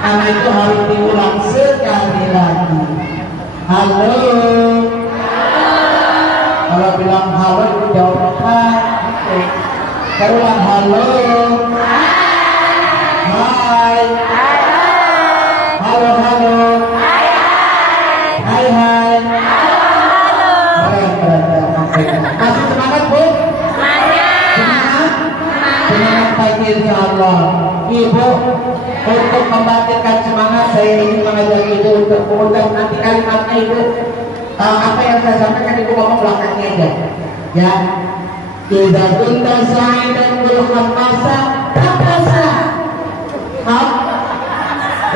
Karena itu harus diulang sekali lagi. Halo. Kalau bilang halo itu jawab hai. Terulang halo. Hai. Halo halo. Hai hai. Masih semangat Bu? Semangat. Semangat pagi insyaallah. Ibu, untuk membangkitkan semangat saya ingin mengajak Ibu untuk mengundang nanti kalimatnya Ibu. Apa yang saya sampaikan Ibu ngomong belakangnya aja. Ya. Idza kunta sa'idan bil khamasa tabasa. Ham.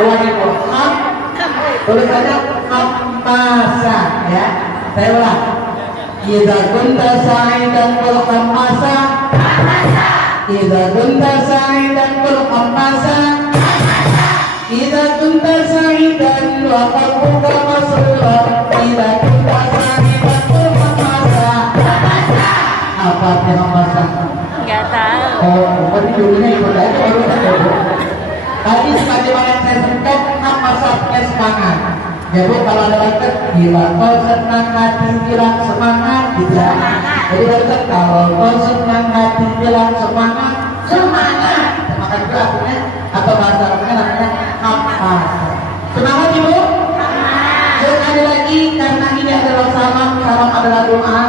Ulangi Ibu. Ham. Tulisannya khamasa ya. Saya ulang. Idza kunta sa'idan bil khamasa tabasa. Idza kunta sa'idan bil khamasa tabasa. Idza kunta sa'idan wa qalbuka masrura. Idza kunta sa'idan bil khamasa tabasa. Apa artinya khamasa? Enggak tahu. Oh, berarti dulunya ikut aja baru tahu. Tadi sebagaimana yang saya sebutkan khamasa artinya semangat. Jadi kalau ada kata bila kau senang hati bilang semangat gitu ya. Jadi kalau kau senang hati bilang semangat, semangat. Semangat itu artinya atau bahasa artinya namanya khamasa. Semangat Ibu. Sekali lagi karena ini adalah salam adalah doa.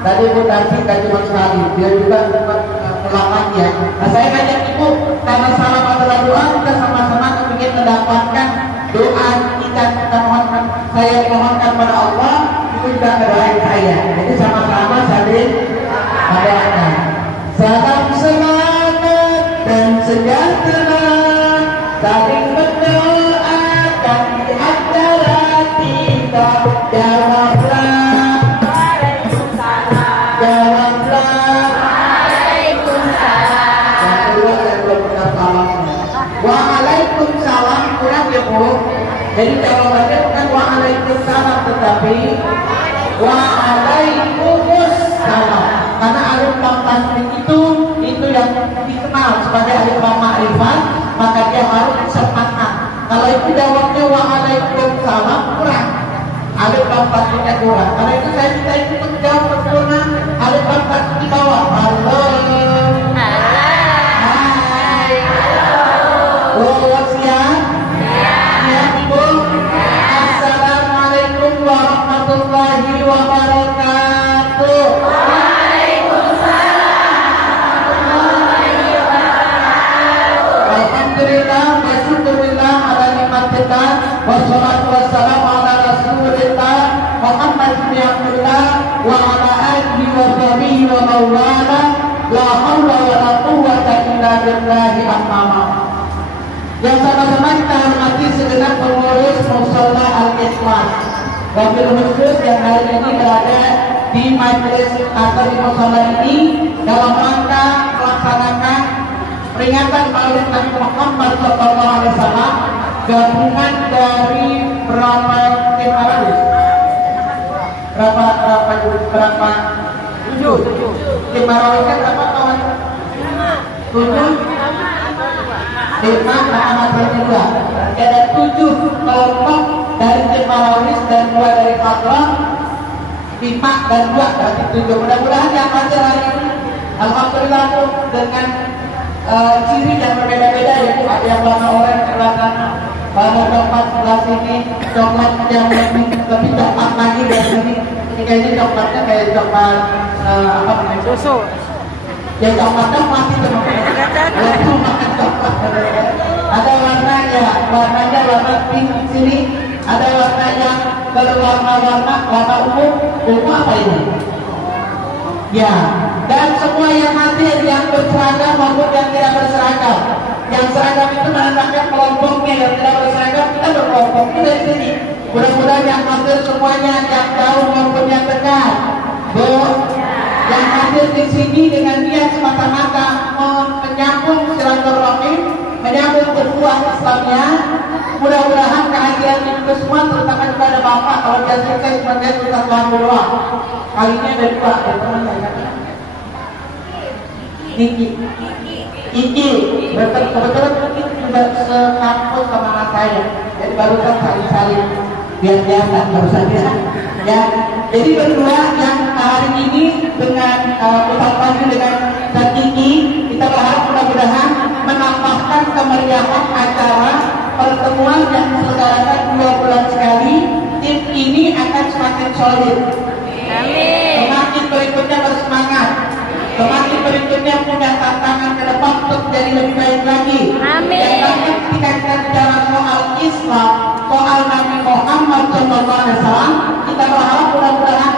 Tadi Bu Tati cuma sekali, dia juga sempat melakukan ya. Nah saya ngajak Ibu karena salam adalah doa, kita sama-sama ingin mendapatkan doa kita mohonkan, saya mohonkan pada Allah itu juga doain saya. Jadi sama-sama saling mendoakan. Salam semangat dan sejahtera, saling mendoakan di antara kita. Jawablah. Waalaikumsalam kurang ya Bu. Jadi jawabannya bukan waalaikumsalam tetapi waalaikumsalam. Karena alif lam tasrif itu yang dikenal sebagai alif lam ma'rifat, maka dia harus sepakat. Kalau itu jawabnya waalaikumsalam kurang. Alif lam tasrifnya kurang. Karena itu saya minta itu menjawab sempurna alif lam tasrif di bawah. Halo. Assalamualaikum warahmatullahi wabarakatuh. Alhamdulillah wa syukurillah ala nikmatillah wassalatu wassalamu ala rasulillah Muhammad bin Abdullah wa ala alihi wa sahbihi wa mawala la hawla wa la quwwata illa billahi amma. Yang sama-sama kita hormati segenap pengurus Mushola Al-Ikhlas. Wabil khusus yang hari ini berada di majelis atau di mushola ini dalam rangka melaksanakan peringatan Maulid Nabi Muhammad SAW, gabungan dari berapa tim tarawih? Berapa? 7 tim tarawihnya berapa kawan? 7 5 anak berdua. Ada 7 kelompok dari tim tarawih dan 2 dari Fatrah, 5 dan 2 berarti 7. Mudah-mudahan yang hadir hari ini alhamdulillah dengan ciri yang berbeda-beda, yaitu ada yang warna oranye sebelah sana, warna coklat sebelah sini, coklat yang lebih coklat lagi dari sini. Ini kayaknya coklatnya kayak coklat apa namanya? Susu. Ya coklatnya masih makan coklat. Ada warnanya warna pink di sini, ada warna yang berwarna-warna warna ungu apa ini? Ya, dan semua yang hadir yang berseragam maupun yang tidak berseragam. Yang seragam itu menandakan kelompoknya, yang tidak berseragam kita berkelompok itu dari sini. Mudah-mudahan yang hadir semuanya yang jauh maupun yang dekat. Bu, yang hadir di sini dengan niat semata-mata menyambung silaturahim, menyambung ukhuwah Islamnya. Mudah-mudahan kehadiran itu semua, terutama kepada Bapak, kalau biasanya saya sebagai Ustaz Alhamdulillah. Kali ini ada 2 ya teman saya. Iki, kebetulan juga sekampus sama anak saya. saya. Jadi baru saling lihat-lihatan baru saja. Ya, jadi berdua yang hari ini dengan Ustaz Fadil dengan Ustaz Kiki, kita berharap mudah-mudahan menambahkan kemeriahan acara pertemuan yang diselenggarakan 2 bulan sekali. Tim ini akan semakin solid. Amin. Semakin berikutnya bersemangat. Semakin berikutnya punya tantangan ke depan untuk jadi lebih baik lagi. Amin. Dan bahkan ketika kita bicara soal Islam, soal Nabi Muhammad SAW, kita berharap mudah-mudahan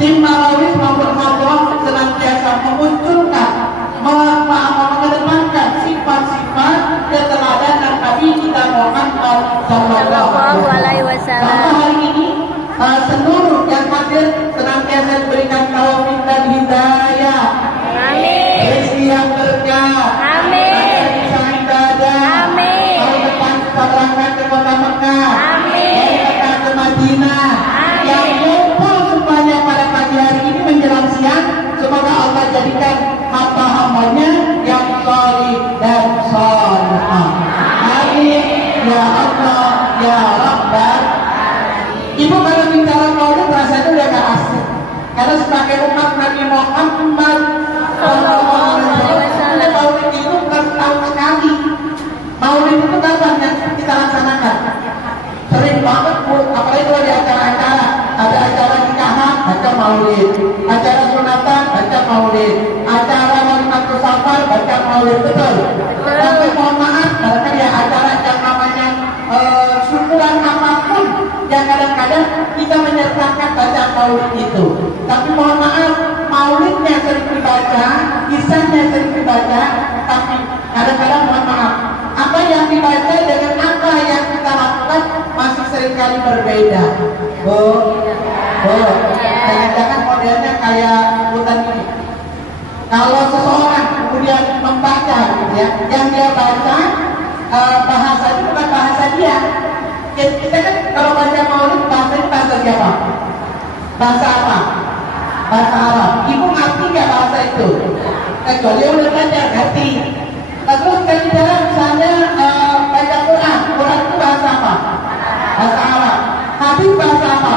tim Marawis maupun Hadroh senantiasa memunculkan, mengedepankan sifat-sifat keteladanan Nabi kita Muhammad Sallallahu alaihi wasallam. Sampai hari ini seluruh yang hadir senantiasa diberikan taufik dan hidayah. Amin. Rezeki yang berkah. Amin. Bisa ibadah. Amin. Tahun depan kita berangkat ke kota Mekah. Amin. Dari Mekah ke Madinah. Amin. Yang kumpul semuanya pada pagi hari ini menjelang siang, semoga Allah jadikan hamba-hambanya yang solih dan solihah. Amin. Ya Allah, ya Rabbal. Ibu kalau bicara maulid rasanya udah gak asik. Karena sebagai umat Nabi Muhammad SAW, maulid itu bukan setahun sekali. Maulid itu kapan yang kita laksanakan? Sering banget Bu, apalagi kalau di acara-acara. Ada acara nikahan, baca maulid. Acara sunatan, baca maulid. Acara Walimatul Safar, baca maulid. Betul? Tapi mohon maaf, barangkali ya acara yang namanya syukuran apapun yang kadang-kadang kita menyertakan baca maulid itu. Tapi mohon maaf, maulidnya sering dibaca, kisahnya sering dibaca, tapi kadang-kadang mohon maaf, apa yang dibaca dengan apa yang kita lakukan masih seringkali berbeda. Jangan-jangan modelnya kayak hutan ini. Kalau seseorang kemudian membaca, gitu ya, yang dia baca bahasanya bukan bahasa dia. Kita kan kalau baca maulid bahasanya bahasa siapa? Bahasa apa? Bahasa Arab. Ibu ngerti nggak bahasa itu? Kecuali udah belajar ngerti. Terus kita bicara misalnya baca Quran. Quran itu bahasa apa? Bahasa Arab. Hadis bahasa apa?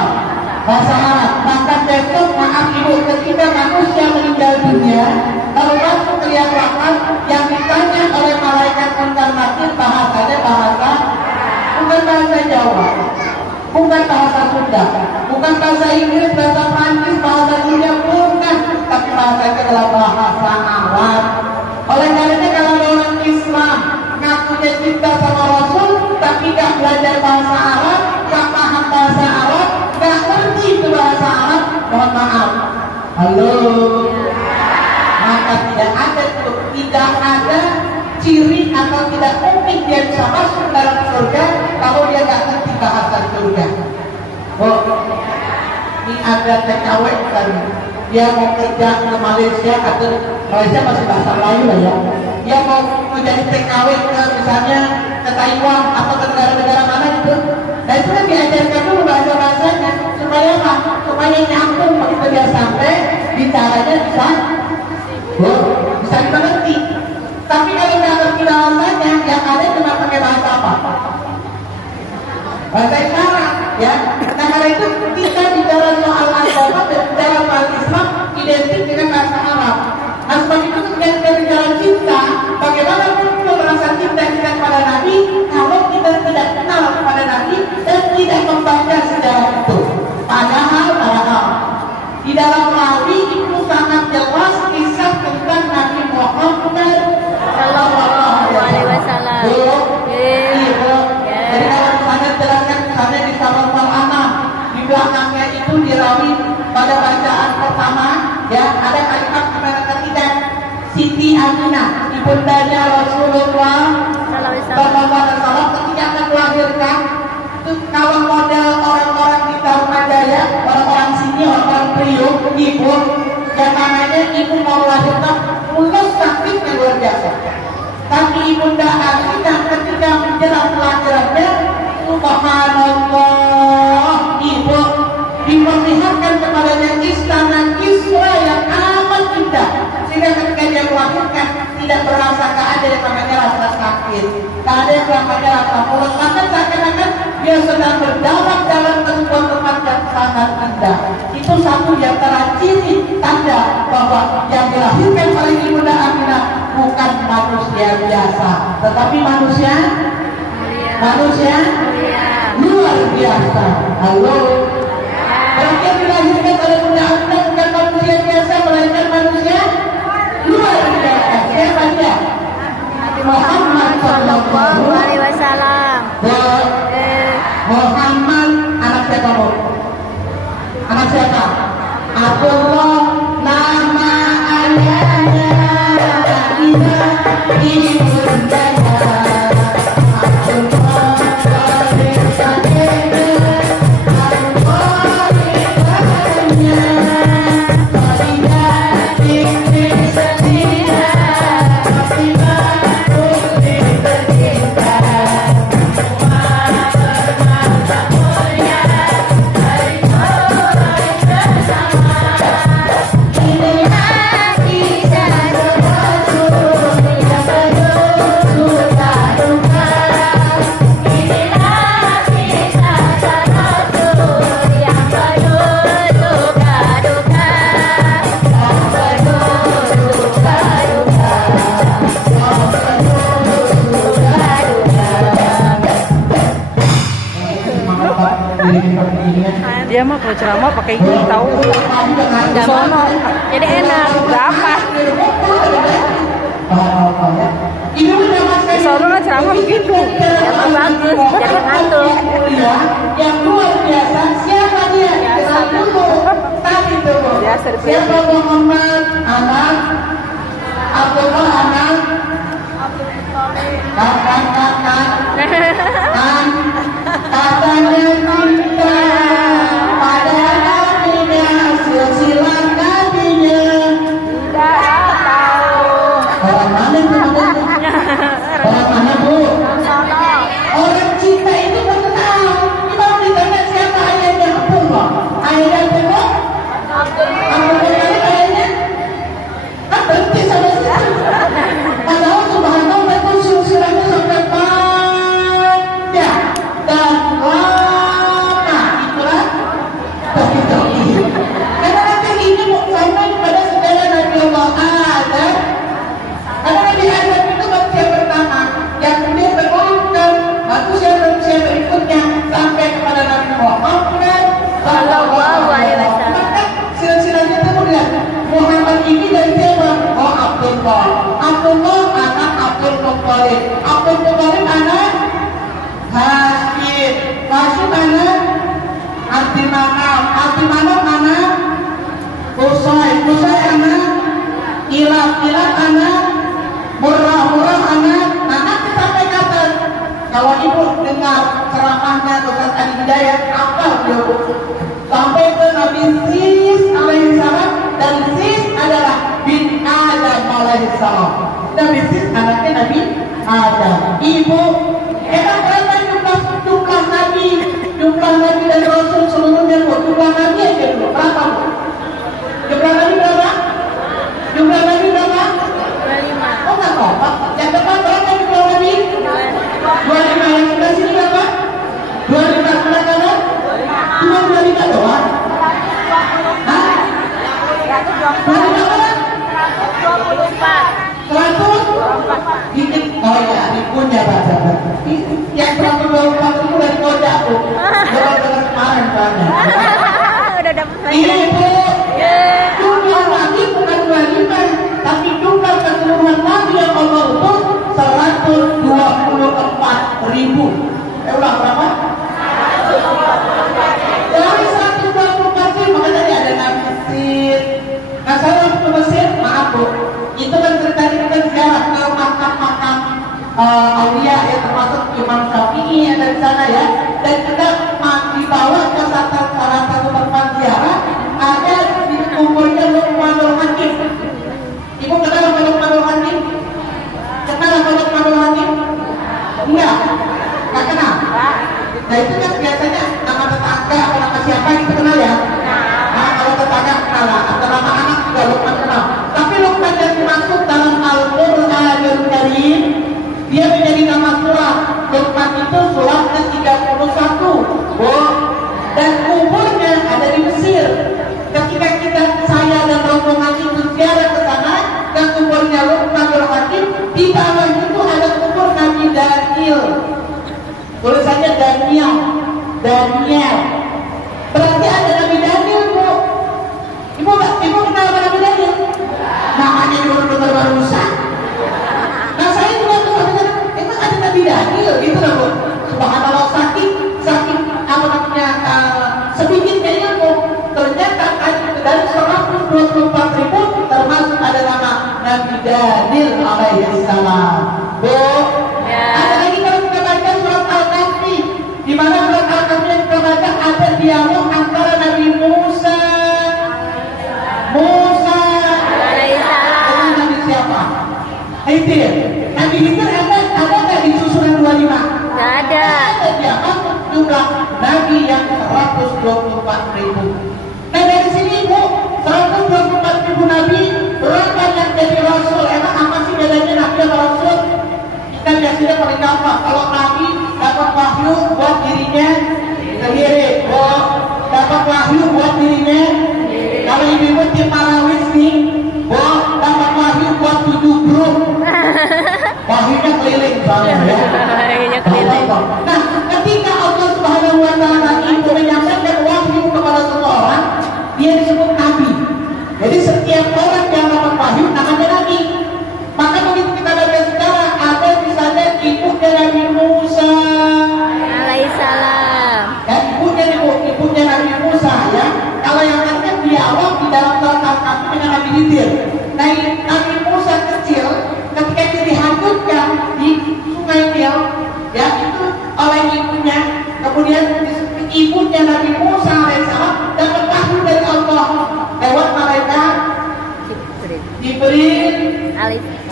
Bahasa Arab. Bahkan besok maaf ibu, ketika manusia meninggal dunia, kalau masuk ke liang lahat yang ditanya oleh malaikat munkar nakir bahasanya bahasa, bukan bahasa Jawa, bukan bahasa Sunda, bukan bahasa Inggris, bahasa Prancis, bahasa dunia, bukan, tapi bahasanya adalah bahasa Arab. Oleh karenanya kalau ada orang Islam ngakunya cinta sama Rasul, tapi gak belajar bahasa Arab, gak paham bahasa Arab, gak ngerti itu bahasa Arab, mohon maaf. Halo. Maka tidak ada ciri atau tidak mungkin dia bisa masuk dalam surga kalau dia nggak ngerti bahasa surga. Oh, ini ada TKW kan, dia mau kerja ke Malaysia atau Malaysia masih bahasa Melayu lah ya. Dia mau menjadi TKW ke misalnya ke Taiwan atau ke negara-negara mana gitu. Nah itu kan diajarkan dulu bahasa-bahasanya supaya apa? Supaya nyambung begitu dia sampai bicaranya bisa dimengerti. Tapi kalau nggak ngerti bahasanya, yang ada cuma pakai bahasa apa? Bahasa isyarat, ya. Nah karena itu kita bicara soal agama dan bicara soal Islam identik dengan bahasa Arab. Nah sebab itu ketika bicara cinta, bagaimana pun merasa cinta kita kepada Nabi kalau kita tidak kenal kepada Nabi dan tidak membaca sejarah itu. Padahal di dalam Nabi itu sangat jelas kisah tentang Nabi Muhammad Sallallahu Alaihi Wasallam. Jadi kalau misalnya jelaskan misalnya di Salam Al-Anam, di belakangnya itu dirawi pada bacaan pertama, ya ada kalimat dimana ketika Siti Aminah, ibundanya Rasulullah Sallallahu Alaihi Wasallam ketika akan melahirkan, itu kalau model orang-orang di Tarumajaya, orang-orang sini, orang-orang Priok, ibu yang namanya ibu mau melahirkan mulus sakitnya luar biasa. Tapi ibunda Aminah ketika menjelang kelahirannya, subhanallah, ibu diperlihatkan kepadanya istana Kisra yang amat indah, sehingga ketika dia melahirkan tidak berasa, gak ada yang namanya rasa sakit, gak ada yang namanya rasa mulus, maka dia sedang berjalan-jalan ke sebuah tempat yang sangat indah. Itu satu di antara ciri tanda bahwa yang dilahirkan oleh Ibunda Aminah bukan manusia biasa, tetapi manusia luar biasa. Halo. Berarti yang dilahirkan oleh Bunda Aminah bukan manusia biasa, melainkan manusia luar biasa. Siapa dia? Muhammad Sallallahu Alaihi Wasallam. Muhammad anak siapa bu? Anak siapa? Abdullah, nama ayahnya Aminah ibundanya. Abdullah Dia mah kalau ceramah pakai ini tahu. Nggak Sono. Jadi enak. Berapa? Di sono kan ceramah begitu. Emang bagus. Jadi ngantuk. Yang luar biasa. Siapa dia? Tadi dulu. Biasa di Siapa Muhammad? Anak Abdullah, anak kakak katanya cinta pada nabinya, silsilah nabinya. Tidak tahu. Orang mana itu? Orang mana bu? Orang cinta itu terkenal. Kita mau ditanya siapa ayahnya Abdullah? Ayahnya Abdullah? Abdullah ayahnya? Kan berhenti sama situ. Padahal subhanallah itu silsilahnya sampai panjang dan lama. Itulah bagi tauhid. Karena nanti ini mau sampai kepada saudara Nabi Allah Adam. Karena Nabi Adam itu manusia pertama yang kemudian berkembang manusia berikutnya sampai kepada Nabi Muhammad Sallallahu Alaihi Wasallam. Maka silsilahnya itu melihat Muhammad ini dari siapa? Oh Abdullah. Abdullah anak Abdul Muttalib. Abdul Muttalib anak Hashim. Hashim anak Abdimanaf. Abdimanaf anak Qusay. Qusay anak Kilab. Kilab anak Murrah. Murrah anak. Nah nanti sampai kapan? Kalau ibu dengar ceramahnya Ustaz Adi Hidayat, apa beliau? Sampai ke Nabi Sis alaihissalam, dan Sis adalah bin Adam alaihissalam. Nabi Sis anaknya Nabi Adam. Ibu, emang berapa jumlah Nabi? Jumlah Nabi dan Rasul seluruhnya bu. Jumlah Nabi aja dulu. Berapa bu? Jumlah Nabi berapa? Jumlah Nabi berapa? 25. Oh nggak apa-apa. Yang depan berapa jumlah Nabi? 25. Yang sebelah sini berapa? 25. Sebelah kanan? Cuma 25 doang? Hah? 25 berapa? 100? Dikit. Oh ya, ribunya baca. Yang 124 itu dari kojak tuh. Gara-gara kemarin soalnya. Udah dapat Ibu, jumlah Nabi bukan 25, tapi jumlah keseluruhan Nabi yang Allah utus 124.000. Ulang berapa? Dari 124.000, maka tadi ada Nabi Mesir. Nah saya waktu ke Mesir, maaf bu, itu kan tadi kita ziarah ke makam-makam Aulia ya, termasuk Imam Syafi'i yang dari sana ya, dan kita dibawa ke salah satu tempat ziarah, ada di kuburnya Luqmanul Hakim. Ibu kenal sama Luqmanul Hakim? Kenal sama Luqmanul Hakim? Enggak? Enggak kenal? Nah itu kan biasanya nama tetangga atau nama siapa gitu kenal ya? Nah kalau tetangga kenal lah, atau nama anak juga Luqman kenal. Tapi Luqman yang dimaksud dalam Al-Qur'anul Karim, dia menjadi nama surah. Luqman itu surah ke-31 Tulisannya Daniel. Daniel. Berarti ada Nabi Daniel, Bu. Ibu kenal sama Nabi Daniel? Namanya juga baru rusak. Nah saya juga tuh emang ada Nabi Daniel gitu loh, Bu. Subhanallah, saking apa namanya sedikitnya ilmu, ternyata dari 124.000 termasuk ada nama Nabi Daniel alaihissalam. Bu, ada lagi kalau kita baca surat Al-Kahfi, di mana surat Al-Kahfi yang kita baca ada dialog antara Nabi Musa dengan Nabi siapa? Khidir. Nabi Khidir ada nggak di susunan 25? Nggak ada. Ada dia masuk jumlah Nabi yang 124.000. Nah dari sini Bu, 124.000 Nabi, berapa yang jadi Rasul? Emang apa sih bedanya Nabi sama Rasul? Kita biasanya paling gampang, kalau Nabi dapat wahyu buat dirinya sendiri, dapat wahyu buat dirinya. Kalau ibu-ibu tim Marawis nih, dapat wahyu buat 7 grup. Wahyunya keliling soalnya ya. Wahyunya keliling. Nah, ketika Allah Subhanahu wa taala itu menyampaikan wahyu kepada seseorang, dia disebut nabi. Jadi setiap orang yang dapat wahyu namanya nabi. Maka begitu kita baca sejarah, ada misalnya ibunya Nabi Musa alaihissalam. dan ibunya Nabi Musa ya. Kalau yang ada dialog di dalam surat Al-Kahfi dengan Nabi Khidir. Nah, Nabi Musa kecil ketika dia dihanyutkan di Sungai Nil, ya itu oleh ibunya, kemudian ibunya Nabi Musa alaihissalam dapat wahyu dari Allah lewat malaikat Jibril alaihissalam.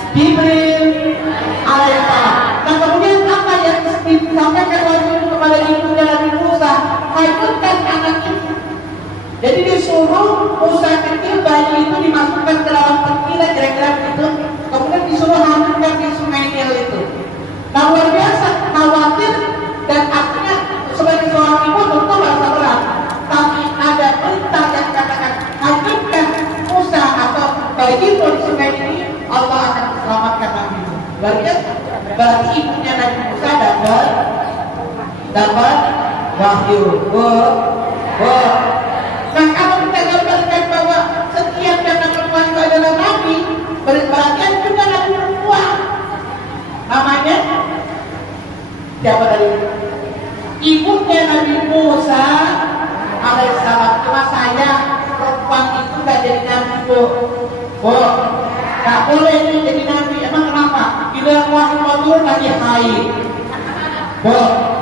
Nah kemudian apa yang disampaikan waktu itu kepada ibunya Nabi Musa? Hanyutkan anak itu. Jadi disuruh Musa kecil bayi itu dimasukkan ke dalam pentil kira-kira itu, kemudian disuruh hanyutkan di Sungai Nil itu. Nah luar biasa, khawatir dan akhirnya sebagai seorang ibu tentu merasa berat. Tapi ada perintah yang katakan hanyutkan Musa atau bayi itu di sungai ini, Allah akan selamatkan Nabi itu. Berarti ibunya Nabi Musa dapat wahyu. Nah kalau kita gambarkan bahwa setiap yang dapat wahyu adalah Nabi, berarti juga Nabi perempuan. Namanya siapa tadi? Ibunya Nabi Musa alaihissalam. Cuma saya perempuan itu gak jadi Nabi, Bu. Gak boleh itu jadi Nabi. Emang kenapa? Bila wahyu mau turun lagi haid.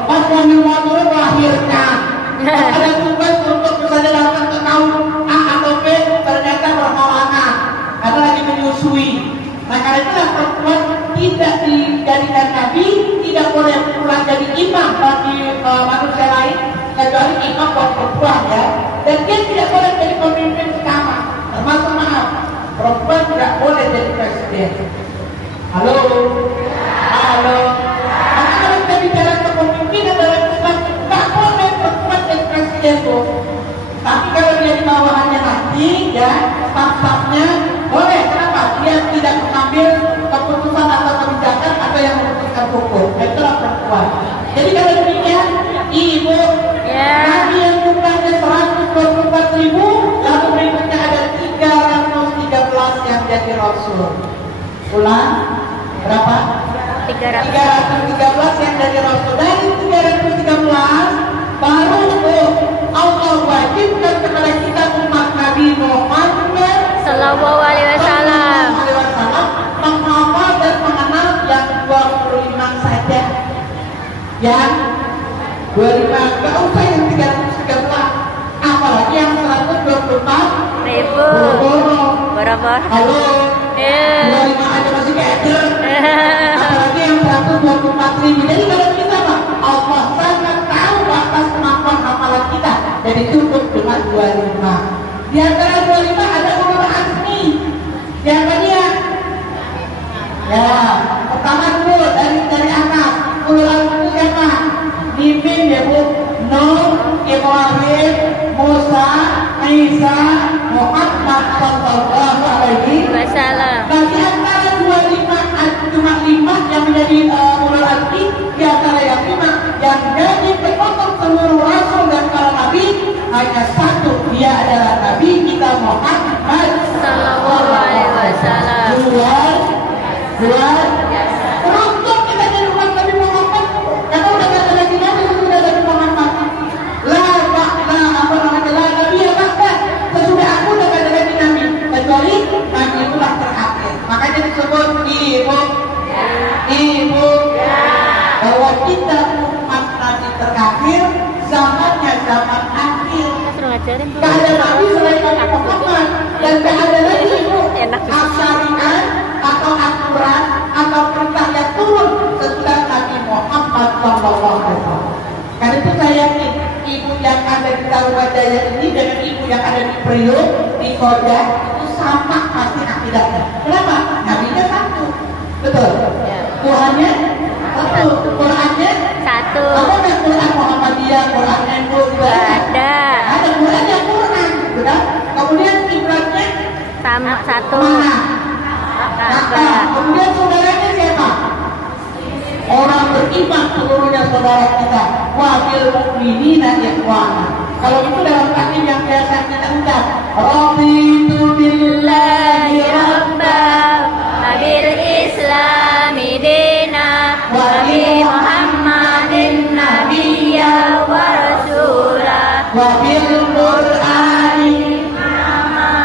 Pas wahyu mau turun lahirkan. Ada tugas untuk misalnya datang ke kaum A atau B, ternyata berhalangan karena lagi menyusui. Nah karena itulah perempuan tidak dijadikan nabi, tidak boleh pula jadi imam bagi manusia lain kecuali imam buat perempuan ya. Dan dia tidak boleh jadi pemimpin utama, termasuk maaf, perempuan tidak boleh jadi presiden. Halo. Maka kalau kita bicara kepemimpinan dalam Islam, tidak boleh perempuan jadi presiden, Bu. Tapi kalau dia di bawahannya nanti ya, staf-stafnya boleh. Kenapa? Dia tidak mengambil keputusan atau kebijakan atau yang memutuskan hukum. Itulah perempuan. Jadi kalau demikian, Ibu, Nabi yang jumlahnya 124.000, lalu berikutnya ada 313 yang jadi Rasul. Ulang, berapa? 313 yang jadi Rasul. Dari 313 baru Allah wajibkan kepada kita umat Nabi Muhammad Sallallahu alaihi wasallam menghafal dan mengenal yang 25 saja. Yang 25, gak usah yang 313, apalagi yang 124.000. Berapa? Halo, 25 aja masih keder. Apalagi yang 124.000. Jadi kalau kita Pak, Allah sangat tahu batas kemampuan hafalan kita. Jadi cukup dengan 25. Di antara 25 ada ulul azmi. Siapa dia? Ya, pertama dulu dari anak. Ulul azmi itu siapa? Mimpin ya Bu. Nuh, Ibrahim, Musa, Isa, Muhammad sallallahu alaihi wasallam. Nah, di antara 25 cuma 5 yang menjadi ulul azmi, di antara yang 5 yang yang jadi penutup seluruh rasul dan para nabi hanya satu, dia adalah Nabi kita Muhammad Sallallahu alaihi wasallam. Luar beruntung kita jadi umat Nabi Muhammad, karena udah gak ada lagi nabi, sudah Nabi Muhammad. La nabi ya bahkan sesudah aku udah gak ada lagi nabi, kecuali nabi itulah terakhir. Makanya disebut ibu bahwa kita umat nabi terakhir, zamannya zaman akhir. Suruh ngajarin tuh. Gak ada nabi selain Nabi Muhammad, dan gak ada lagi Enak. syariat atau aturan atau perintah yang turun sesudah Nabi Muhammad SAW. Karena itu saya yakin ibu yang ada di Tarumajaya ini dengan ibu yang ada di Priok, di Koja itu sama pasti akidahnya. Kenapa? Nabinya satu, betul. Ya. Tuhannya satu, Qurannya Satu. apa nggak Quran Muhammadiyah, Quran NU, Gak ada. ada Qurannya Quran, betul? Kemudian kiblatnya Sama satu. mana? Kagak. Kemudian saudaranya siapa? Orang beriman seluruhnya saudara kita. Wabil mukminina ikhwana. Kalau itu dalam taklim yang biasa kita ucap, Raditu billahi Rabbah Nabil Islami dina wa bi Muhammadin nabiyya wa rasulah wabil Qur'ani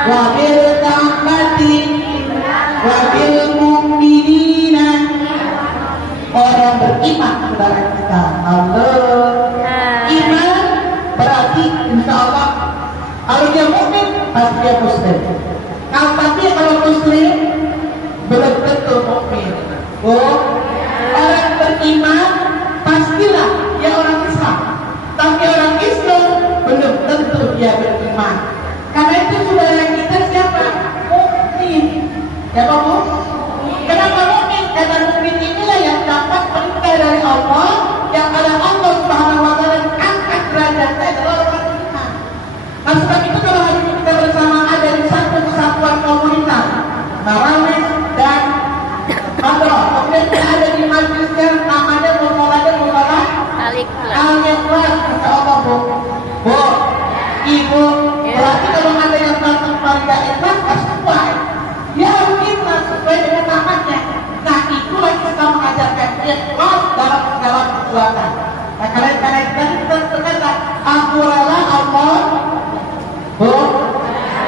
wabil rahmati wabil mukminina. Orang beriman saudara kita. Allah. Iman berarti insya Allah kalau dia mukmin pasti dia muslim. Kalau muslim belum tentu mukmin. Orang beriman pastilah dia orang Islam. Tapi orang Islam belum tentu dia beriman. Karena itu saudara kita siapa? Mukmin. Siapa Bu? Kenapa mukmin? Karena mukmin inilah yang dapat perintah dari Allah, yang ada Allah Subhanahu wa taala angkat derajatnya adalah orang beriman. Nah, sebab itu kalau hari ini kita bersama ada di satu kesatuan komunitas Marawis dan Madrah, kemudian kita ada di majlis yang namanya Musola Al-Ikhlas. Al-Ikhlas, Masya Allah Bu. Bu, Ibu, berarti kalau ada yang datang pada ikhlas, nggak sesuai. Dia harus ikhlas sesuai dengan namanya. Nah, itulah kita mengajarkan ikhlas dalam segala perbuatan. Nah, karena itu kita berkata, aku rela Allah, Bu,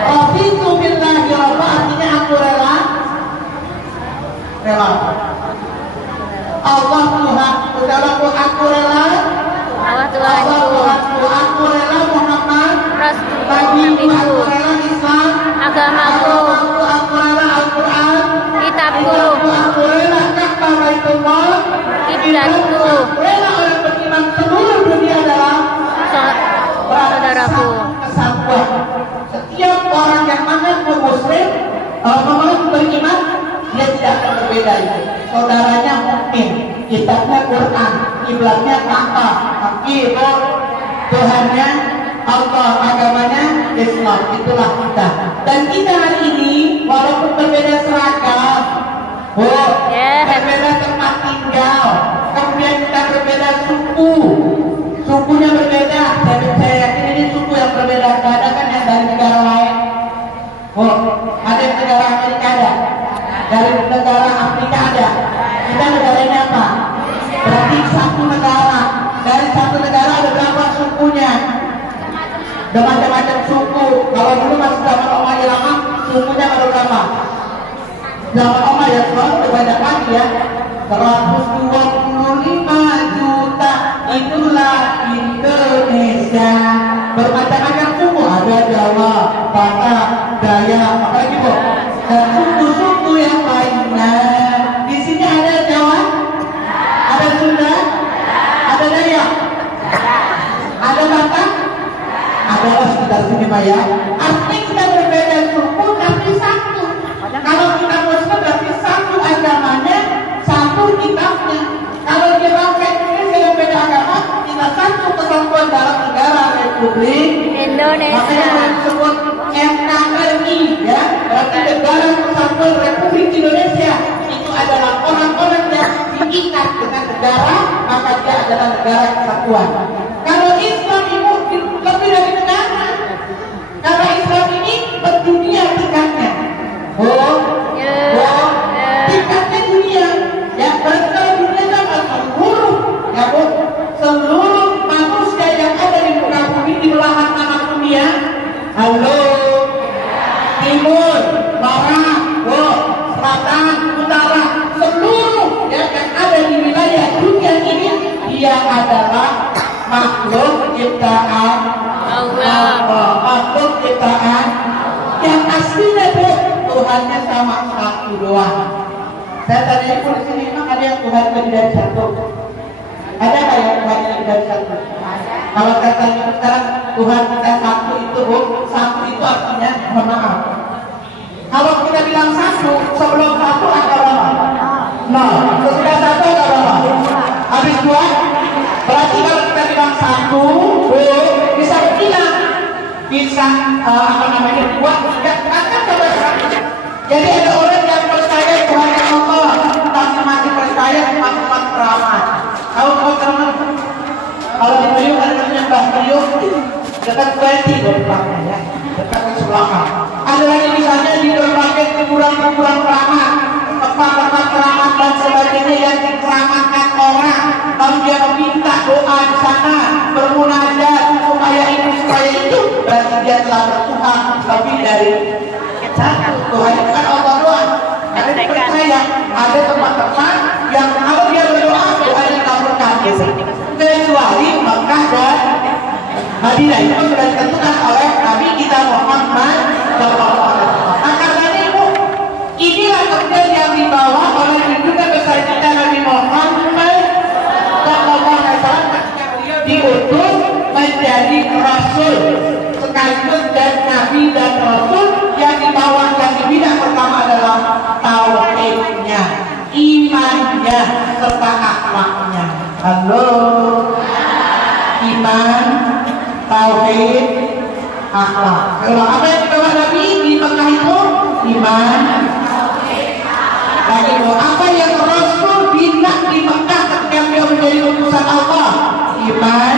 Raditu billahi Rabbah, artinya aku rela Allah Tuhan, saudaraku, aku rela Allah Allah Tuhanku, Tuhanku, aku rela Muhammad Nabiku, aku Rasulku, rela Islam agamaku, aku rela Al-Quran kitabku, aku rela Ka'bah Baitullah, kiblatku, aku rela orang beriman seluruh dunia adalah saudaraku. kesatuan. Setiap orang yang mengaku muslim, mengaku beriman, dia tidak akan berbeda. Saudaranya mukmin, kitabnya Quran, kiblatnya Ka'bah, Tuhannya Allah, agamanya Islam. Itulah kita. Dan kita hari ini walaupun berbeda seragam, berbeda tempat tinggal, kemudian kita berbeda suku, sukunya berbeda. Saya yakin ini suku yang berbeda. Ada kan yang dari negara lain? Ada yang negara Amerika ada, dari negara Afrika ada. Kita negaranya apa? Berarti satu negara. Dari satu negara ada berapa sukunya? Ada macam-macam suku. Kalau dulu masih zaman Omar Irama, sukunya ada berapa? Zaman Omar ya, sekarang udah banyak lagi ya. 125 juta. Itulah Indonesia. Bermacam-macam suku. Ada Jawa, Batak, Dayak, apa lagi Bu? Dan suku-suku yang lainnya. Di sini ada Jawa, ada Sunda, ada Dayak, ada Batak, ada sekitar sini Pak ya. Artinya kita berbeda suku tapi satu. Kalau kita Muslim berarti satu agamanya, satu kitabnya. Kalau dia bangsa Indonesia yang beda agama, kita satu kesatuan dalam negara Republik Indonesia. Makanya disebut NKRI ya, berarti Negara Kesatuan Republik Indonesia. Itu adalah orang-orang yang diikat dengan negara, maka dia adalah negara kesatuan. Kalau Islam itu lebih dari negara, karena Islam ini berdunia tingkatnya. Tingkatnya dunia. Ya, berarti kalau dunia sama seluruh, ya bu, seluruh manusia yang ada di muka bumi di belahan tanah dunia. Halo, timur, barat, selatan, utara, seluruh yang ada di wilayah dunia ini, dia adalah makhluk ciptaan Allah, makhluk ciptaan yang aslinya bu, Tuhannya sama satu doang. Saya tanya ibu di sini, memang ada yang Tuhan lebih dari satu? Ada nggak yang Tuhan lebih dari satu? Kalau saya tanya sekarang Tuhan kita satu itu bu, satu itu artinya mohon maaf. Kalau kita bilang satu, sebelum satu ada berapa? Nol. Sesudah satu ada berapa? Habis dua. Berarti kalau kita bilang satu, bisa bilang, bisa apa namanya buat kan coba. Jadi ada orang yang percaya Tuhan yang Allah, tapi masih percaya tempat-tempat keramat. Tahu keramat? Kalau di Priuk ada namanya Mbah Priuk, dekat Kuwait tempatnya ya, dekat di sebelah. Ada lagi misalnya di berbagai kuburan-kuburan keramat, tempat-tempat keramat dan sebagainya yang dikeramatkan orang, lalu dia meminta doa di sana, bermunajat supaya ini supaya itu, berarti dia telah bertuhan lebih dari satu. Tuhan itu kan Allah doang. Karena percaya ada tempat-tempat yang kalau dia berdoa, doa dikabulkan. Kecuali Mekah dan Madinah itu sudah ditentukan oleh Nabi kita Muhammad SAW. Nah karena itu, inilah kemudian yang dibawa oleh junjungan besar kita Nabi Muhammad SAW ketika beliau diutus menjadi Rasul sekaligus dan Nabi dan Rasul yang dibawakan di bidang pertama adalah tauhidnya, imannya, serta akhlaknya. Halo, iman, tauhid, akhlak. Kalau apa yang dibawa Nabi di Mekah itu iman, lagi apa yang Rasul bina di Mekah ketika beliau menjadi utusan Allah, iman.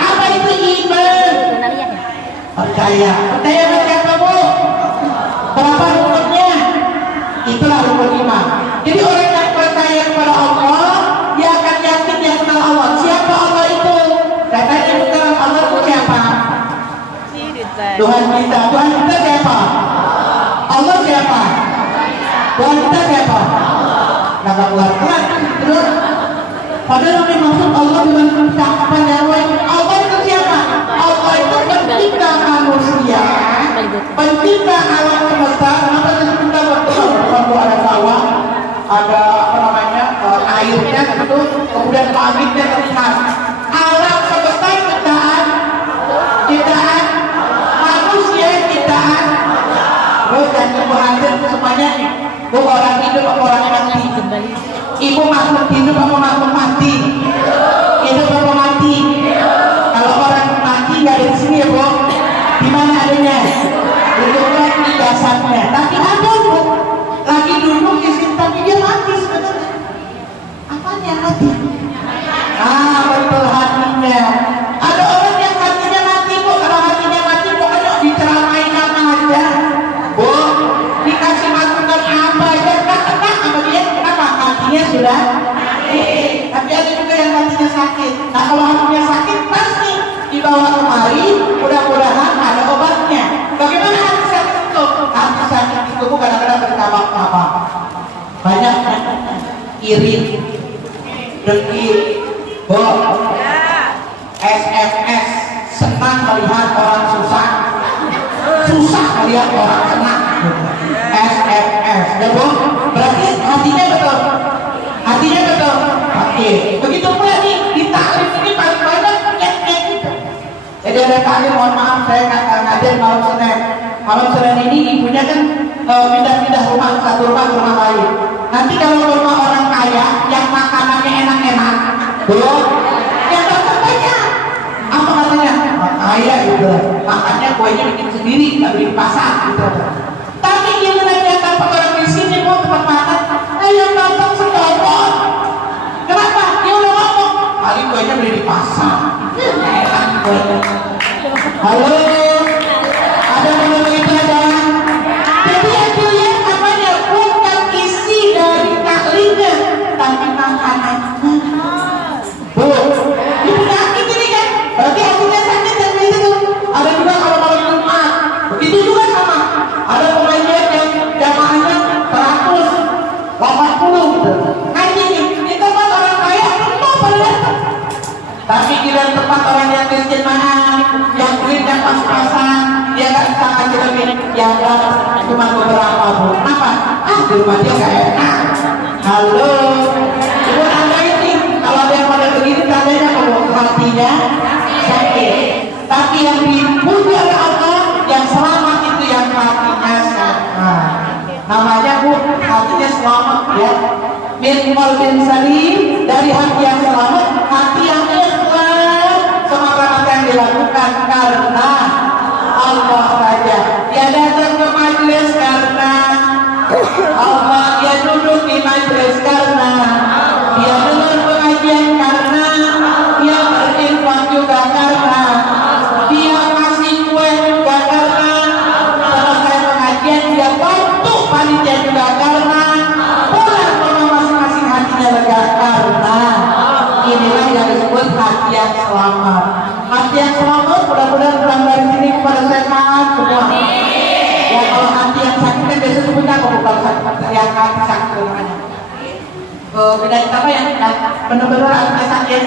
Apa itu iman? Percaya. Percaya dengan siapa bu? Berapa rukunnya? Itulah rukun iman. Jadi orang yang percaya kepada Allah, dia akan yakin dia kenal Allah. Siapa Allah itu? Katanya bukan Allah itu siapa? Tuhan kita. Tuhan kita siapa? Allah siapa? Tuhan kita siapa? Kata keluar keras. Terus padahal yang dimaksud Allah dengan ucapan yang lain. Allah itu siapa? Allah itu pencipta manusia, pencipta alam semesta. Kenapa kita betul? Kalau ada sawah, ada apa namanya airnya gitu, kemudian langitnya terlihat. Alam semesta ciptaan manusia, ciptaan. Terus dan tumbuhan itu semuanya bu, orang hidup apa orang mati? Ibu makhluk hidup apa makhluk mati? Hidup apa mati? Kalau orang mati nggak ada di sini ya bu, di mana adanya? Duduknya di jasadnya. Tapi ada bu, lagi duduk di sini tapi dia mati sebenarnya. Apanya mati? Ah betul, hatinya. Ada orang yang hatinya mati bu, kalau hatinya mati pokoknya diceramain apa aja, bu, dikasih masukan apa aja nggak kena sama dia. Kenapa? Hatinya sudah. Tapi ada juga yang hatinya sakit. Nah kalau hatinya sakit pasti dibawa kemari, mudah-mudahan ada obatnya. Bagaimana hati sakit itu? Hati sakit itu kadang-kadang berdampak apa? Banyak kan? Iri, dengki, SMS, senang melihat orang susah, susah melihat orang senang. SMS, ya bu? Berarti hatinya betul. Hatinya betul. Oke. Begitu pula nih di taklim ini paling banyak kayak gitu. Jadi ada taklim, mohon maaf saya ngajar malam Senin. Malam Senin ini ibunya kan pindah-pindah rumah, satu rumah ke rumah lain. Nanti kalau rumah orang kaya yang makanannya enak-enak, belum, yang dapat banyak. Apa katanya? Kaya gitu. Makannya kuenya bikin sendiri, nggak beli di pasar gitu. Tapi gimana dia dapat orang di sini mau tempat makan? Yang datang sekali ayamnya beli di pasar. Halo, ada yang begitu ada? Jadi itu ya namanya bukan isi dari taklimnya, tapi makanannya. Bu, ini penyakit ini kan? Berarti hatinya sakit dan begitu. Ada juga kalau malam Jumat, begitu juga sama. Ada pengajian yang jamaahnya 180 gitu. Ngaji di tempat orang kaya penuh pada datang. Tapi kira tempat orang yang miskin mahal, yang duitnya pas-pasan, dia nggak bisa ngaji lebih, yang cuma beberapa bu. Apa? Di rumah dia nggak enak. Halo, ibu anda ini kalau ada yang pada begini tandanya kalau hatinya sakit. Tapi yang dipuji oleh Allah, yang selamat itu yang hatinya sehat. Namanya bu, hatinya selamat ya. Min qalbin salim, dari hati yang selamat, hati yang ikhlas semata-mata yang dilakukan karena Allah saja. Dia datang ke majelis karena Allah, dia duduk di majelis karena dia dengar pengajian karena dia berinfak juga karena dia kasih kue juga karena selesai pengajian dia bantu panitia juga karena pulang ke rumah masing-masing hatinya lega karena inilah yang disebut hati yang selamat. Hati yang selamat mudah-mudahan pulang dari sini kepada sehat semua. Ya kalau hati yang sakit kan biasa sebutnya kalau sakit yang hati sakit namanya. Beda apa yang benar-benar hatinya sakit.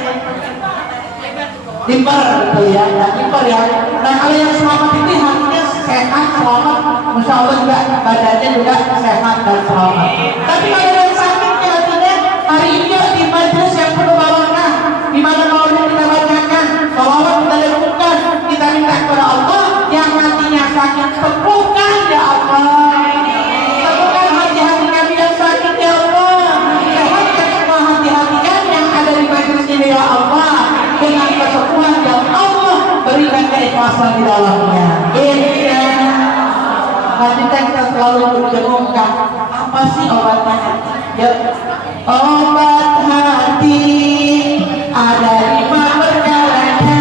Liver betul ya, liver ya. Nah kalau yang selamat itu hatinya sehat, selamat, insya Allah juga badannya juga sehat dan selamat. Tapi kalau yang sakitnya hatinya hari ini di majelis yang penuh barokah, di mana maulid kita bacakan, sholawat kita lakukan, kita minta kepada Allah yang hatinya sakit sembuhkan ya Allah. Sembuhkan hati-hati kami yang sakit ya Allah. Sehatkan semua hati-hati kami yang ada di majelis ini ya Allah. Dengan kesembuhan yang Allah berikan keikhlasan di dalamnya. Insya nanti kita selalu menjengukkan apa sih obatnya hati? Ya, obat hati ada 5 perkaranya.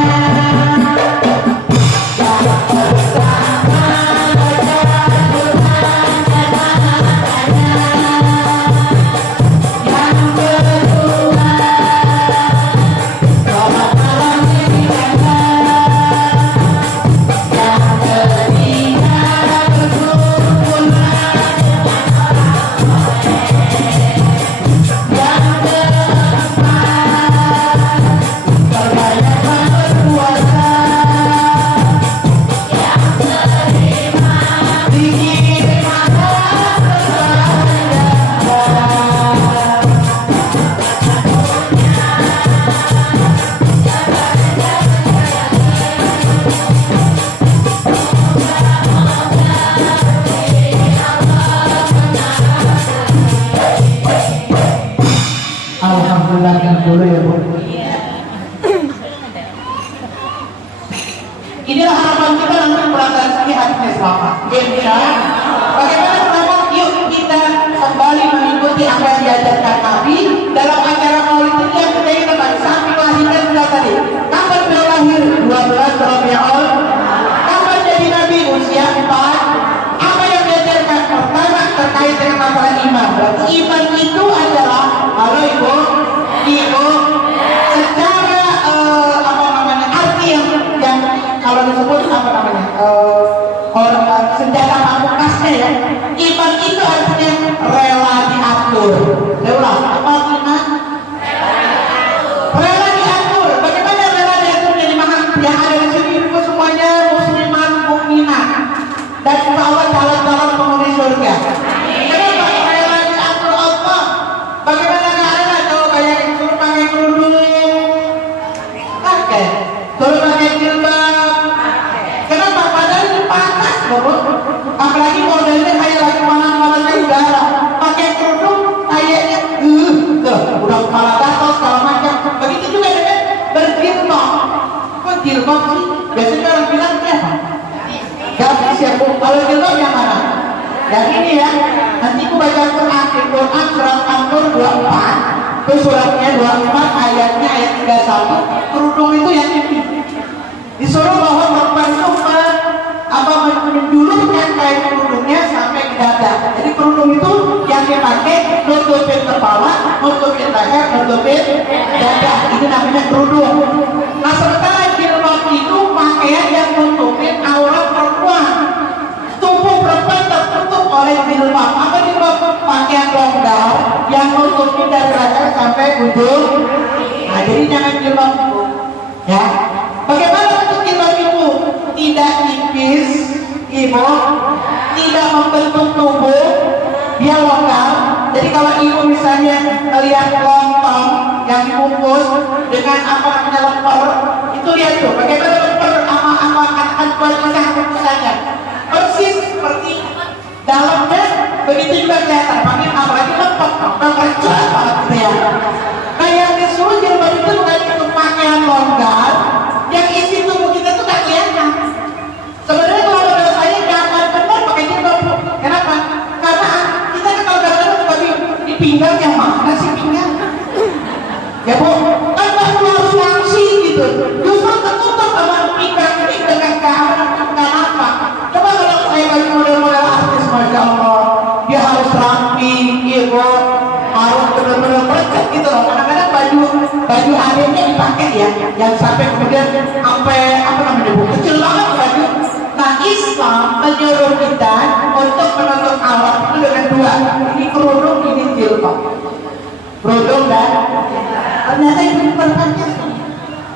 Alhamdulillah yang dulu ya bu. Inilah harapan kita nanti berangkat sini hatinya selamat. Insya bagaimana selamat? Yuk kita kembali mengikuti apa yang diajarkan Nabi dalam acara maulid ini yang kita ingat sampai lahirnya sudah tadi. Kapan beliau lahir? 12 Rabiul. Kapan jadi Nabi? Usia 4. Apa yang diajarkan? Pertama terkait dengan masalah iman. Berarti iman itu adalah, halo ibu, secara apa namanya arti yang kalau disebut apa namanya orang senjata pamungkasnya ya, iman itu artinya rela diatur. Saya ulang, apa iman? Rela diatur. Bagaimana rela diatur? Jadi mahal yang ada di sini itu semuanya musliman, mukminah, dan insya Allah calon-calon penghuni surga. Kenapa rela diatur Allah? Bagaimana nggak rela? Coba bayangin, suruh pakai kerudung, pakai, suruh pakai jilbab. Kenapa? Padahal itu panas loh. Apalagi modelnya kayak lagi mana-mana udara, pakai kerudung kayaknya udah kepala gatal segala macam. Begitu juga dengan berjilbab. Kok jilbab sih? Biasanya orang bilang apa? Gak siap. Kalau jilbab yang mana? Yang ini ya. Nanti aku baca Quran di Quran surat An-Nur 24. Itu suratnya 24 ayatnya ayat 31. yang dipakai nutupin kepala, nutupin leher, nutupin dada. Itu namanya kerudung. Nah sementara jilbab itu pakaian yang nutupin aurat perempuan. Tubuh perempuan tertutup oleh jilbab. Apa jilbab? Pakaian longgar yang nutupin dari leher sampai ujung. Nah jadi jangan jilbab itu. Ya. Bagaimana bentuk jilbab itu? Tidak tipis, ibu, tidak membentuk tubuh, dia longgar. Jadi kalau ibu misalnya melihat lontong yang dibungkus dengan apa namanya lemper, itu lihat tuh bagaimana lemper sama katakan bungkusannya persis seperti dalamnya, begitu juga kelihatan. Pakai apalagi lemper, lemper banget gitu ya. Nah yang disuruh jilbab itu bukan itu pakaian longgar yang isi tubuh kita tuh gak kelihatan. Sebenarnya kalau menurut saya jangan benar pakai jilbab. Kenapa? Karena kita kan kalau kadang-kadang suka di pinggang yang mana sih pinggang? Ya bu, kan baru harus langsing gitu. Justru tertutup sama pinggang ini dengan keamanan apa? Coba kalau saya bagi model-model artis, masya Allah, dia harus ramping, ibu, harus benar-benar bercet gitu loh. Kadang-kadang baju adiknya dipakai ya, yang sampai kemudian sampai apa namanya bu, kecil banget baju. Nah Islam menyuruh kita untuk menutup aurat itu dengan dua, ini kerudung, ini jilbab. Kerudung dan ternyata itu berpanjang.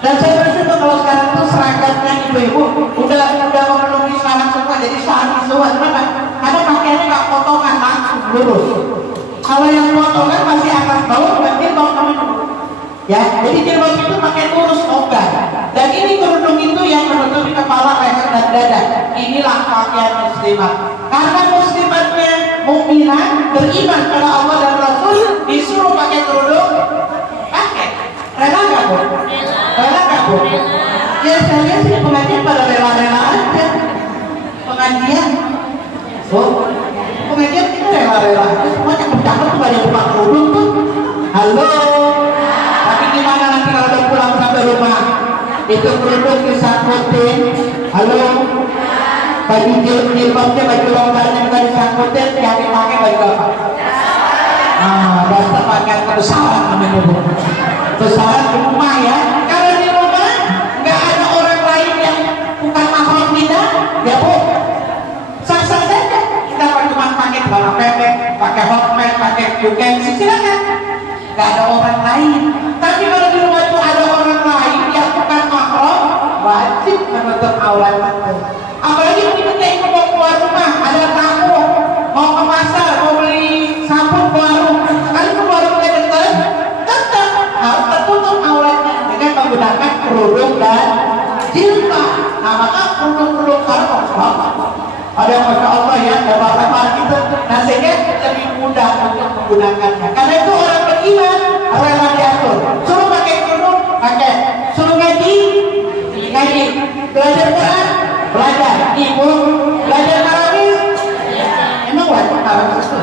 Dan saya bersyukur kalau sekarang itu seragamnya ibu-ibu udah memenuhi syarat semua, jadi syari semua. Kenapa? Karena pakaiannya nggak potongan, langsung lurus. Kalau yang potongan masih atas bawah, berarti bawah kami ya, jadi jilbab itu pakai lurus longgar. Dan ini kerudung itu yang menutupi kepala, leher dan dada. Inilah pakaian muslimat. Karena muslimatnya mukminah, beriman pada Allah dan Rasul, disuruh pakai kerudung, pakai. Rela nggak bu? Rela nggak bu? Ya saya lihat sih pengajian pada rela-rela aja. Pengajian, bu, pengajian kita rela-rela. Semua cakep-cakep tuh pada buka kerudung tuh. Halo. Tapi gimana nanti kalau udah pulang sampai rumah? Itu kerudung disangkutin. Halo. Baju jilbabnya, baju longgarnya juga disangkutin. Yang dipakai baju apa? Dasar pakaian kebesaran namanya bu. Besaran di rumah ya. Kalau di rumah nggak ada orang lain yang bukan mahram kita, ya bu, sah-sah saja. Kita cuma pakai celana pendek, pakai hotpants, pakai juken, silakan. Nggak ada orang lain. Tapi kalau di rumah itu ada orang lain yang bukan mahram, wajib menutup aurat itu. Apalagi kita ikut mau keluar rumah, ada tamu, mau ke pasar, mau beli sabun ke warung, sekali ke warungnya dekat, tetap harus tertutup auratnya dengan menggunakan kerudung dan jilbab. Nah maka kerudung karpet ada yang masya Allah ya, lebar-lebar gitu. Nah sehingga lebih mudah untuk menggunakannya. Karena itu orang beriman rela diatur. Suruh pakai kerudung, pakai. Suruh ngaji, ngaji. Belajar Quran, belajar. Ibu belajar tarawih, emang wajib tarawih itu.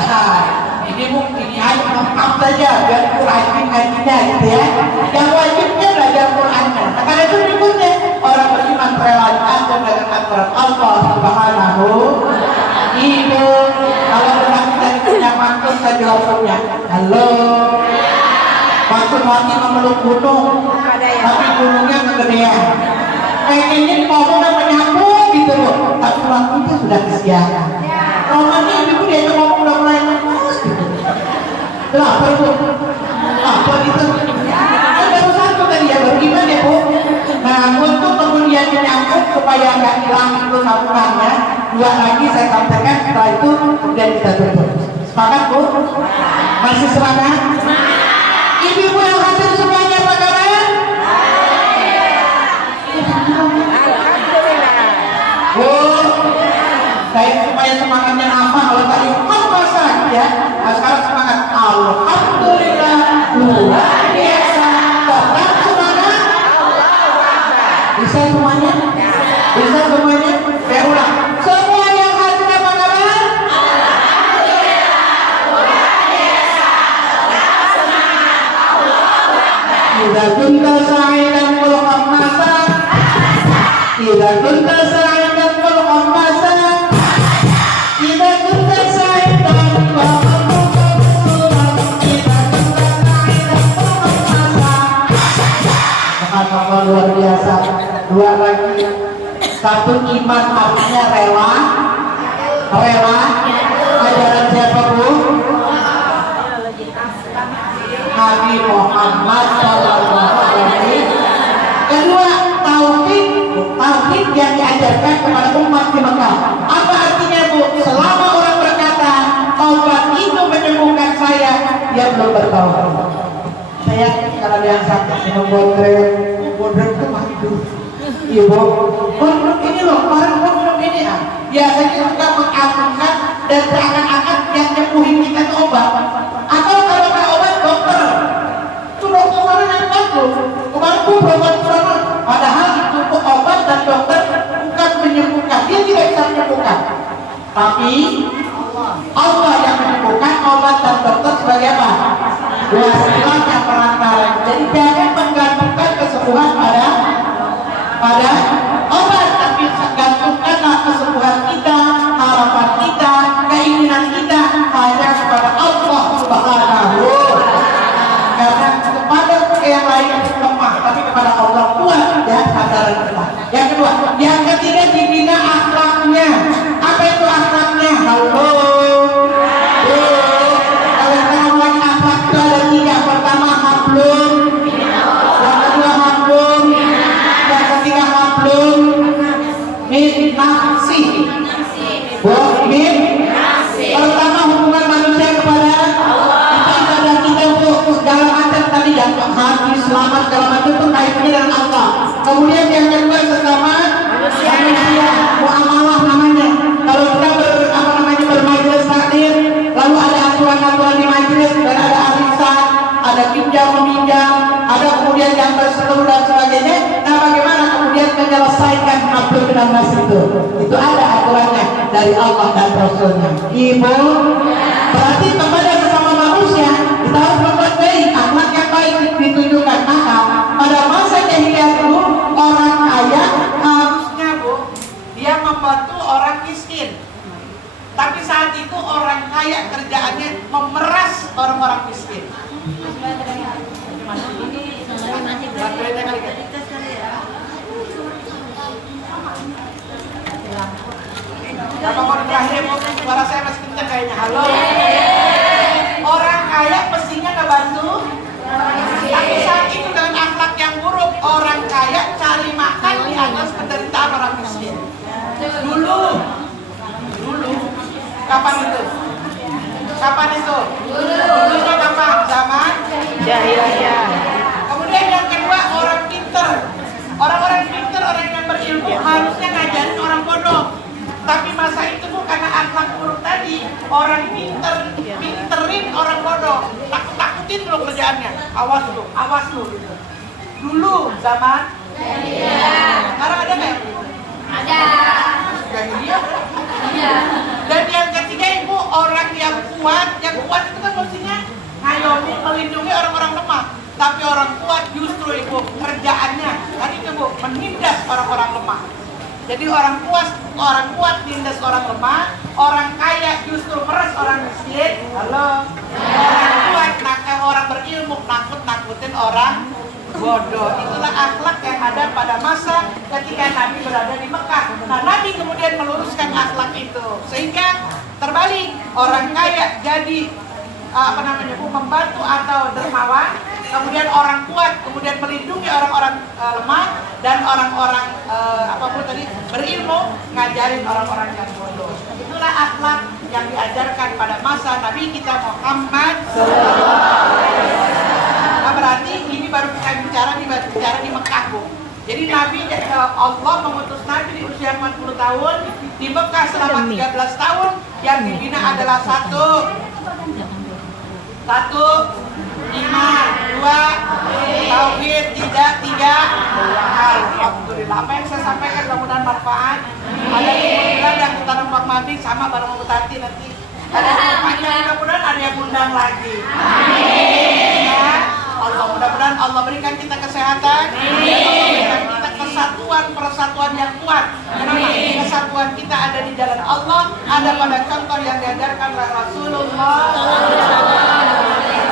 Nah, ini mungkin aja maaf saja biar Quran ngajinya gitu ya. Yang wajibnya belajar Qurannya. Nah, karena itu berikutnya orang beriman rela diatur dengan aturan Allah Subhanahu. Ibu, kalau benar kita punya maksud saja langsungnya. Halo. Maksud hati memeluk gunung, tapi gunungnya kegedean. Pengennya ngomong dan menyambung gitu loh, tapi waktunya sudah kesiangan. Romannya ibu dia ngomong udah mulai lemas gitu. Kenapa bu? Apa gitu? Baru satu tadi ya beriman ya bu. Nah untuk kemudian menyambung supaya nggak hilang itu sambungannya, dua lagi saya sampaikan, setelah itu kemudian kita tutup. Sepakat bu? Masih semangat? Ibu-ibu yang hadir semuanya apa kabar? Bu, saya supaya semangatnya apa? Kalau tadi apa saja ya? Nah, sekarang semangat. Alhamdulillah luar biasa. Tetap semangat. Bisa semuanya? Bisa semuanya? Saya ulang. Semua yang hadir apa kabar? Idza kunta sa'idan mulqam masa, idza kunta sa'idan mulqam masa, idza kunta sa'idan mulqam subhanallah, luar biasa. Dua lagi. Satu, iman artinya rela. Rela. Ajaran siapa Bu? Nabi Muhammad Sallallahu Alaihi Wasallam. Kedua, tauhid. Tauhid yang diajarkan kepada umat di Mekah. Apa artinya Bu? Selama orang berkata obat itu menyembuhkan saya, dia belum bertauhid. Saya kalau yang sakit minum bodrek itu maju. Iya Bu, bodrek ini loh, bodrek ini biasanya suka mengagungkan dan seakan-akan yang nyembuhin kita itu obat. Atau kalau nggak obat dokter, itu dokter mana yang bantu? Kemarin Bu berobat sana, padahal itu obat dan dokter bukan menyembuhkan, dia tidak bisa menyembuhkan. Tapi Allah yang menyembuhkan, obat dan dokter sebagai apa? Wasilah perantara. Jadi jangan menggantungkan kesembuhan pada obat, tapi gantungkanlah kesembuhan kita, harapan kita, keinginan kita hanya kepada Allah Subhanahu. Karena kepada yang lain lemah, tapi kepada Allah kuat dan sadaran kita. Yang kedua, yang ketiga dibina akhlaknya. Apa itu akhlaknya? Halo. Pertama, hubungan manusia kepada ibadah kita untuk segala macam tadi yang hati selamat segala macam itu kaitannya dengan Allah. Kemudian yang kedua sesama manusia, muamalah namanya. Kalau kita bermajelis taklim, lalu ada aturan-aturan di majelis dan ada arisan, ada pinjam meminjam, ada kemudian yang berseteru dan sebagainya. Nah, bagaimana kemudian menyelesaikan hablum minas itu? Itu ada aturannya dari Allah dan Rasulnya. Ibu, berarti kepada sesama manusia kita harus membuat baik, akhlak yang baik ditunjukkan. Maka pada masa jahiliyah dulu orang kaya harusnya Bu, dia membantu orang miskin. Tapi saat itu orang kaya kerjaannya memeras orang-orang miskin. Apa mau terakhir Bu? Suara saya masih kencang kayaknya. Halo. Orang kaya mestinya ngebantu. Tapi saat itu dengan akhlak yang buruk, orang kaya cari makan di atas penderitaan orang miskin. Dulu. Kapan itu? Dulunya kapan? Zaman Jahiliyah. Kemudian yang kedua, orang pinter. Orang-orang pinter, orang yang berilmu harusnya ngajarin orang bodoh. Tapi masa itu Bu, karena akhlak buruk tadi, orang pinterin orang bodoh, takut-takutin lo kerjaannya. Awas lu gitu. Dulu zaman sekarang ada nggak? Ada. Jahiliyah. Iya. Dan yang ketiga Ibu, orang yang kuat itu kan mestinya ngayomi, melindungi orang-orang lemah. Tapi orang kuat justru Ibu kerjaannya tadi itu Bu, menindas orang-orang lemah. Jadi orang kuat nindas orang lemah, orang kaya justru meres orang miskin. Halo. Orang kuat orang berilmu nakut-nakutin orang bodoh. Itulah akhlak yang ada pada masa ketika Nabi berada di Mekah. Nah, Nabi kemudian meluruskan akhlak itu sehingga terbalik, orang kaya jadi membantu atau dermawan, kemudian orang kuat kemudian melindungi orang-orang lemah, dan orang-orang berilmu ngajarin orang-orang yang bodoh. Itulah akhlak yang diajarkan pada masa Nabi kita Muhammad sallallahu alaihi wasallam. Nah, berarti ini baru kita bicara di Mekah Bu. Jadi Nabi Allah mengutus Nabi di usia 40 tahun di Mekah selama 13 tahun. Yang dibina adalah satu iman, dua tauhid, tiga alhamdulillah. Apa yang saya sampaikan mudah-mudahan manfaat. Ada yang yang kita Pak Madi sama bareng Bu Tati nanti. Ada yang panjang, mudah-mudahan ada yang undang lagi. Amin. Ya, Allah, mudah-mudahan Allah berikan kita kesehatan. Allah berikan kita persatuan yang kuat. Kenapa? Kesatuan kita ada di jalan Allah, ada pada contoh yang diajarkan oleh Rasulullah.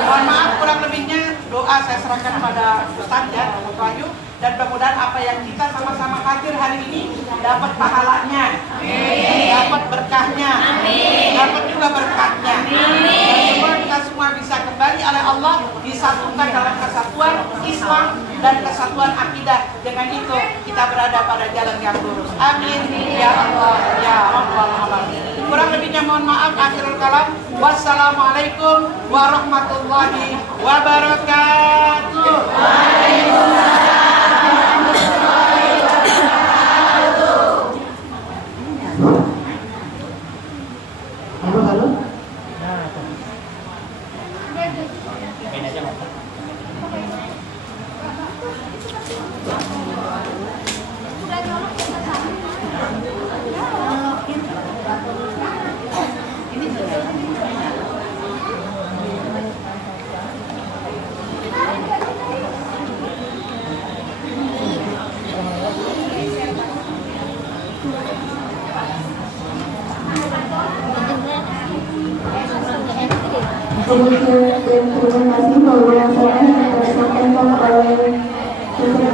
Mohon maaf kurang lebihnya, doa doa saya serahkan pada Ustaz ya, Bapak Wahyu, dan mudah-mudahan apa yang kita sama-sama hadir hari ini dapat pahalanya, dapat berkahnya, dapat juga berkatnya. Dan kita semua bisa kembali oleh Allah disatukan dalam kesatuan Islam dan kesatuan akidah. Dengan itu kita berada pada jalan yang lurus. Amin ya Allah ya Rabbal alamin. Kurang lebihnya mohon maaf. Akhirul kalam. Wassalamualaikum warahmatullahi wabarakatuh. Halo, halo. Demikian dan terima kasih bahwa saya akan disampaikan oleh Menteri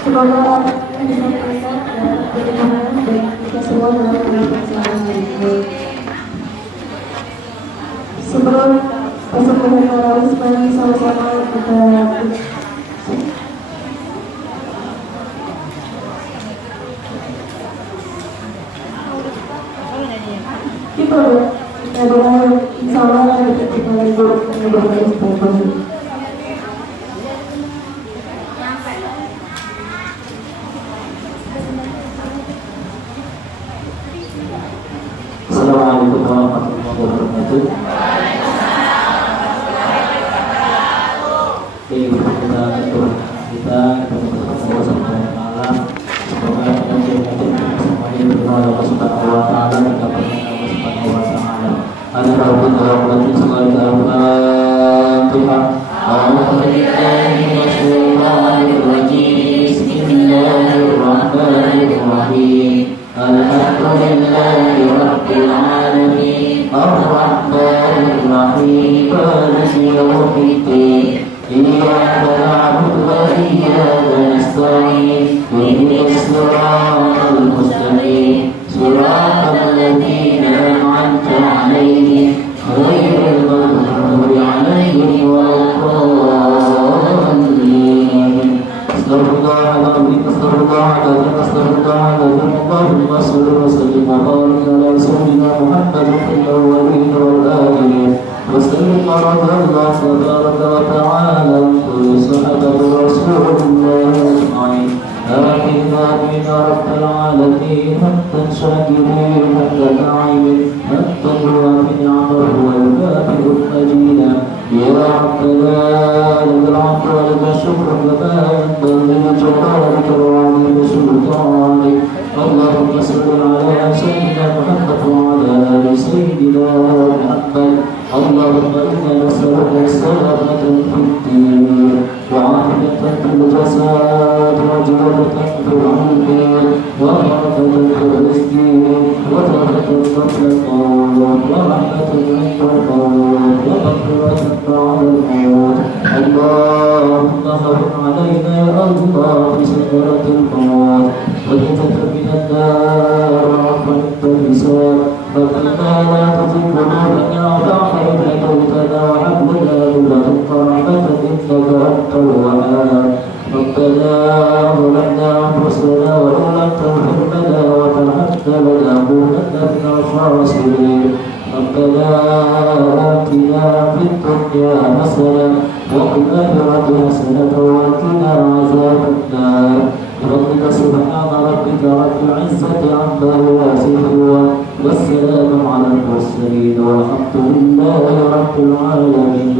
Semoga apa yang disampaikan dan berkenan dan kita semua dalam kehidupan ini. Sebelum persembahyan tarawih, mari sama-sama kita kita doakan insya Allah kita berbaik baik. Assalamualaikum warahmatullahi wabarakatuh. Kita bersama malam. Semoga semuanya berdoa Allah Subhanahu wa taala dan dapat Allah Subhanahu wa taala. Ada rahmat dan segala rahmat Tuhan. Bismillahirrahmanirrahim. Alhamdulillahi rabbil alamin. Ar-Rahmanir Rahim. Maliki yaumiddin. Iyyaka na'budu wa iyyaka nasta'in. Ihdinas siratal mustaqim. Siratal ladzina an'amta 'alaihim ghairil maghdubi 'alaihim waladdallin. Astagfirullahaladzim, astagfirullahaladzim, astagfirullahaladzim. Allahumma shalli wa sallim wa barik ala sayyidina Muhammadin fil awwalin wal akhirin. وسلم رضي الله تبارك وتعالى كل صحابة رسول الله أجمعين. آمين آمين يا رب العالمين. حمدا شاكرين حمدا ناعمين حمدا يوافي نعمه ويكافئ مجيدا. يا رب لا لك الحمد ولك الشكر كما ينبغي لجلالك وعظيم سلطانك. اللهم صل على سيدنا محمد وعلى آل سيدنا محمد. اللهم إنا نسألك السلامة في الدين وعافية في الجسد وجودة في العلم ورحمة في الرزق وتوبة قبل الموت ورحمة عند الموت ومغفرة بعد الموت. اللهم هون علينا يا الله في سكرة الموت وجدة من النار وعفوا عند الحساب. ربنا لا تزغ قلوبنا بعد إذ هديتنا وهب لنا من لدنك رحمة إنك أنت الوهاب. ربنا ظلمنا أنفسنا وإن لم تغفر لنا وترحمنا لنكونن من الخاسرين. ربنا آتنا في الدنيا حسنة وفي الآخرة حسنة وقنا عذاب النار. ربك سبحان ربك رب العزة عما يصفون والسلام على المرسلين والحمد لله رب العالمين.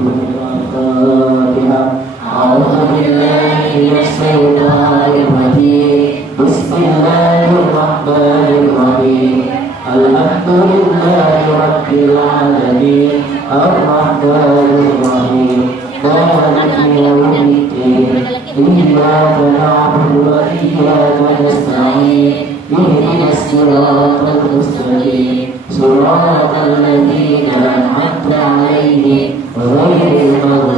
الفاتحة. أعوذ بالله من الشيطان الرجيم. بسم الله الرحمن الرحيم. الحمد لله رب العالمين. الرحمن الرحيم. مالك يوم الدين. إياك نعبد وإياك نستعين. اهدنا الصراط المستقيم صراط الذين أنعمت عليهم غير المغضوب